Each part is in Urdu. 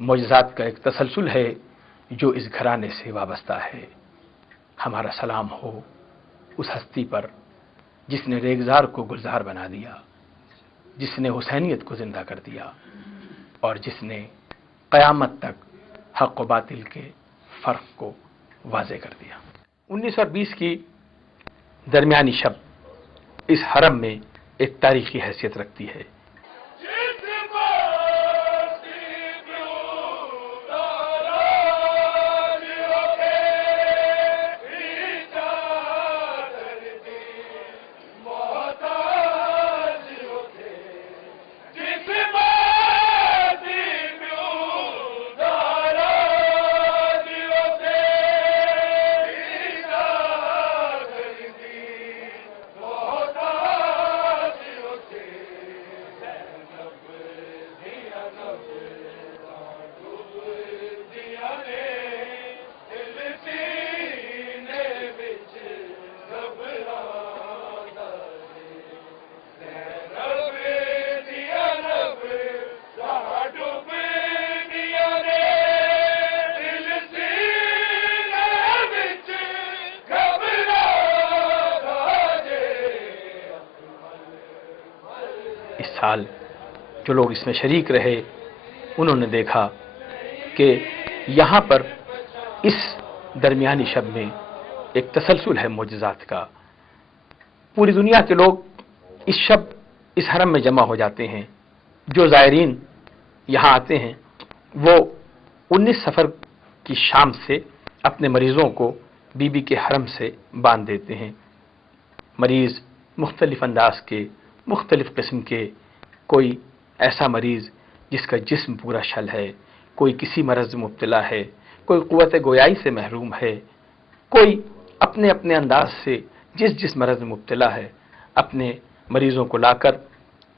معجزات کا ایک تسلسل ہے جو اس گھرانے سے وابستہ ہے۔ ہمارا سلام ہو اس ہستی پر جس نے ریگزار کو گلزار بنا دیا، جس نے حسینیت کو زندہ کر دیا، اور جس نے قیامت تک حق و باطل کے فرق کو واضح کر دیا۔ 19 اور 20 کی درمیانی شب اس حرم میں ایک تاریخی حیثیت رکھتی ہے۔ اس سال جو لوگ اس میں شریک رہے انہوں نے دیکھا کہ یہاں پر اس درمیانی شب میں ایک تسلسل ہے معجزات کا۔ پوری دنیا کے لوگ اس شب اس حرم میں جمع ہو جاتے ہیں۔ جو زائرین یہاں آتے ہیں وہ 19 صفر کی شام سے اپنے مریضوں کو بی بی کے حرم سے باندھ دیتے ہیں۔ مریض مختلف انداز کے، مختلف قسم کے، کوئی ایسا مریض جس کا جسم پورا شل ہے، کوئی کسی مرض میں مبتلا ہے، کوئی قوت گویائی سے محروم ہے، کوئی اپنے اپنے انداز سے جس مرض میں مبتلا ہے اپنے مریضوں کو لا کر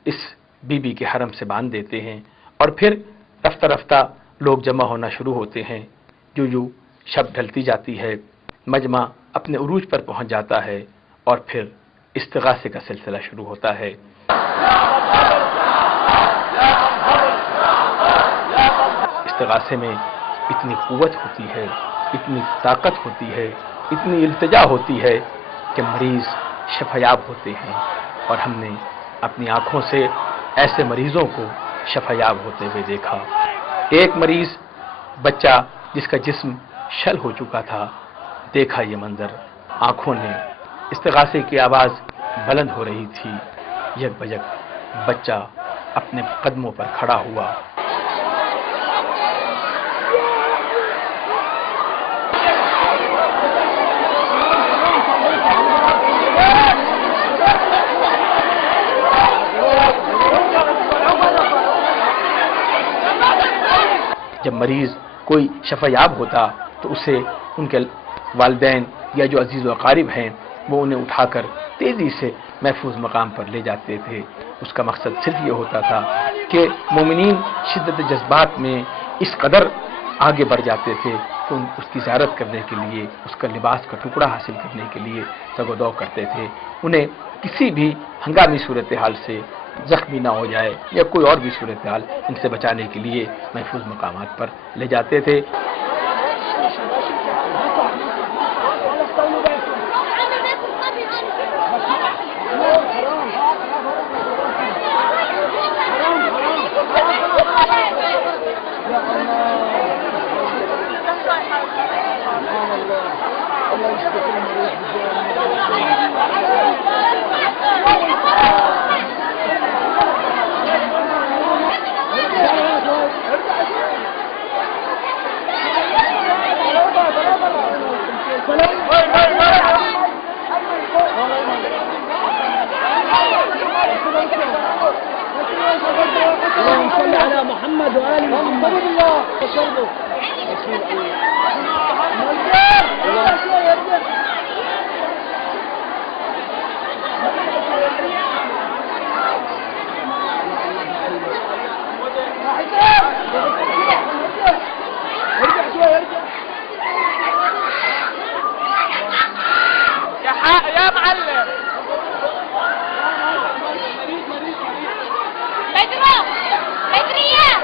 اس بی بی کے حرم سے باندھ دیتے ہیں، اور پھر رفتہ رفتہ لوگ جمع ہونا شروع ہوتے ہیں۔ جو شب ڈھلتی جاتی ہے، مجمع اپنے عروج پر پہنچ جاتا ہے اور پھر استغاثے کا سلسلہ شروع ہوتا ہے۔ استغاثے میں اتنی قوت ہوتی ہے، اتنی طاقت ہوتی ہے، اتنی التجا ہوتی ہے کہ مریض شفایاب ہوتے ہیں، اور ہم نے اپنی آنکھوں سے ایسے مریضوں کو شفایاب ہوتے ہوئے دیکھا۔ ایک مریض بچہ جس کا جسم شل ہو چکا تھا، دیکھا یہ منظر، آنکھوں نے استغاثے کی آواز بلند ہو رہی تھی، یک بجک بچہ اپنے قدموں پر کھڑا ہوا۔ جب مریض کوئی شفایاب ہوتا تو اسے ان کے والدین یا جو عزیز و اقارب ہیں وہ انہیں اٹھا کر تیزی سے محفوظ مقام پر لے جاتے تھے۔ اس کا مقصد صرف یہ ہوتا تھا کہ مومنین شدت جذبات میں اس قدر آگے بڑھ جاتے تھے کہ اس کی زیارت کرنے کے لیے، اس کا لباس کا ٹکڑا حاصل کرنے کے لیے تگ و دو کرتے تھے۔ انہیں کسی بھی ہنگامی صورتحال سے زخمی نہ ہو جائے یا کوئی اور بھی صورتحال ان سے بچانے کے لیے محفوظ مقامات پر لے جاتے تھے۔ اللهم صل على محمد وآل محمد وشربه يا معلم بدرية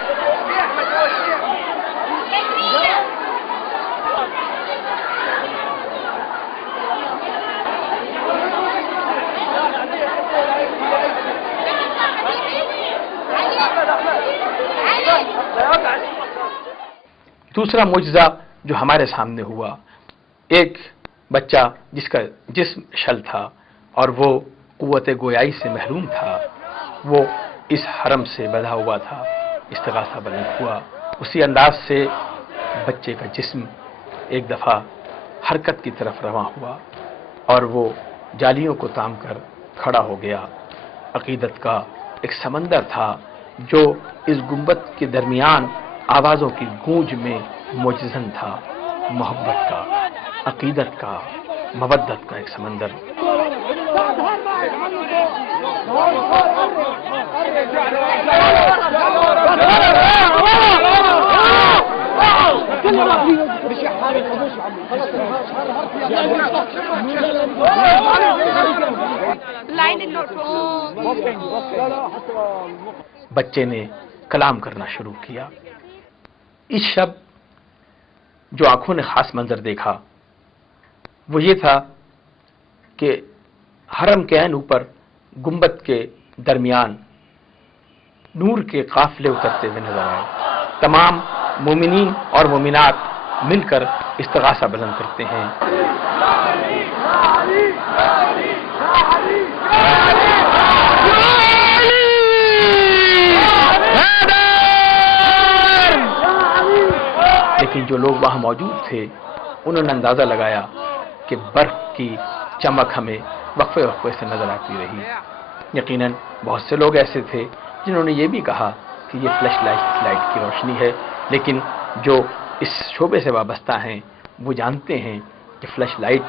دوسرا معجزہ جو ہمارے سامنے ہوا، ایک بچہ جس کا جسم شل تھا اور وہ قوت گویائی سے محروم تھا، وہ اس حرم سے بندھا ہوا تھا، استغاثہ بلند ہوا، اسی انداز سے بچے کا جسم ایک دفعہ حرکت کی طرف رواں ہوا اور وہ جالیوں کو تام کر کھڑا ہو گیا۔ عقیدت کا ایک سمندر تھا جو اس گنبد کے درمیان آوازوں کی گونج میں معجزن تھا، محبت کا، عقیدت کا، مودت کا ایک سمندر۔ بچے نے کلام کرنا شروع کیا۔ اس شب جو آنکھوں نے خاص منظر دیکھا وہ یہ تھا کہ حرم کے عین اوپر گنبد کے درمیان نور کے قافلے اترتے ہوئے نظر آئے۔ تمام مومنین اور مومنات مل کر استغاثہ بلند کرتے ہیں۔ لیکن جو لوگ وہاں موجود تھے انہوں نے اندازہ لگایا کہ برق کی چمک ہمیں وقفے وقفے سے نظر آتی رہی۔ یقیناً بہت سے لوگ ایسے تھے جنہوں نے یہ بھی کہا کہ یہ فلش لائٹ کی روشنی ہے، لیکن جو اس شعبے سے وابستہ ہیں وہ جانتے ہیں کہ فلش لائٹ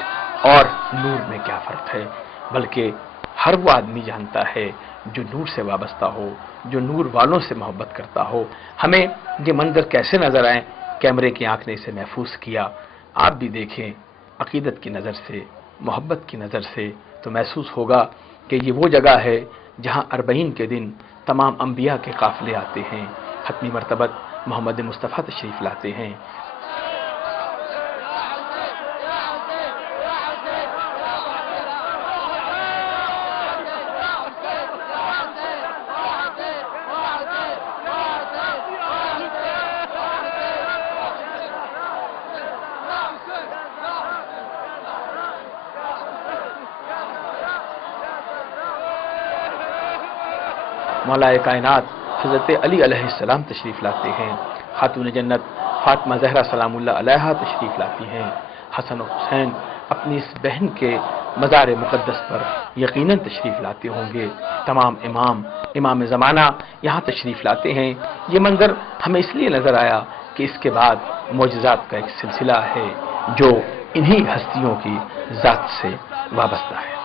اور نور میں کیا فرق ہے، بلکہ ہر وہ آدمی جانتا ہے جو نور سے وابستہ ہو، جو نور والوں سے محبت کرتا ہو۔ ہمیں یہ منظر کیسے نظر آئے، کیمرے کی آنکھ نے اسے محفوظ کیا۔ آپ بھی دیکھیں، عقیدت کی نظر سے، محبت کی نظر سے تو محسوس ہوگا کہ یہ وہ جگہ ہے جہاں 40 کے دن تمام انبیاء کے قافلے آتے ہیں، حتمی مرتبت محمد مصطفیٰ تشریف لاتے ہیں۔ مولا کائنات حضرت علی علیہ السلام تشریف لاتے ہیں، خاتون جنت فاطمہ زہرا سلام اللہ علیہا تشریف لاتی ہیں، حسن و حسین اپنی اس بہن کے مزار مقدس پر یقیناً تشریف لاتے ہوں گے، تمام امام زمانہ یہاں تشریف لاتے ہیں۔ یہ منظر ہمیں اس لیے نظر آیا کہ اس کے بعد معجزات کا ایک سلسلہ ہے جو انہی ہستیوں کی ذات سے وابستہ ہے۔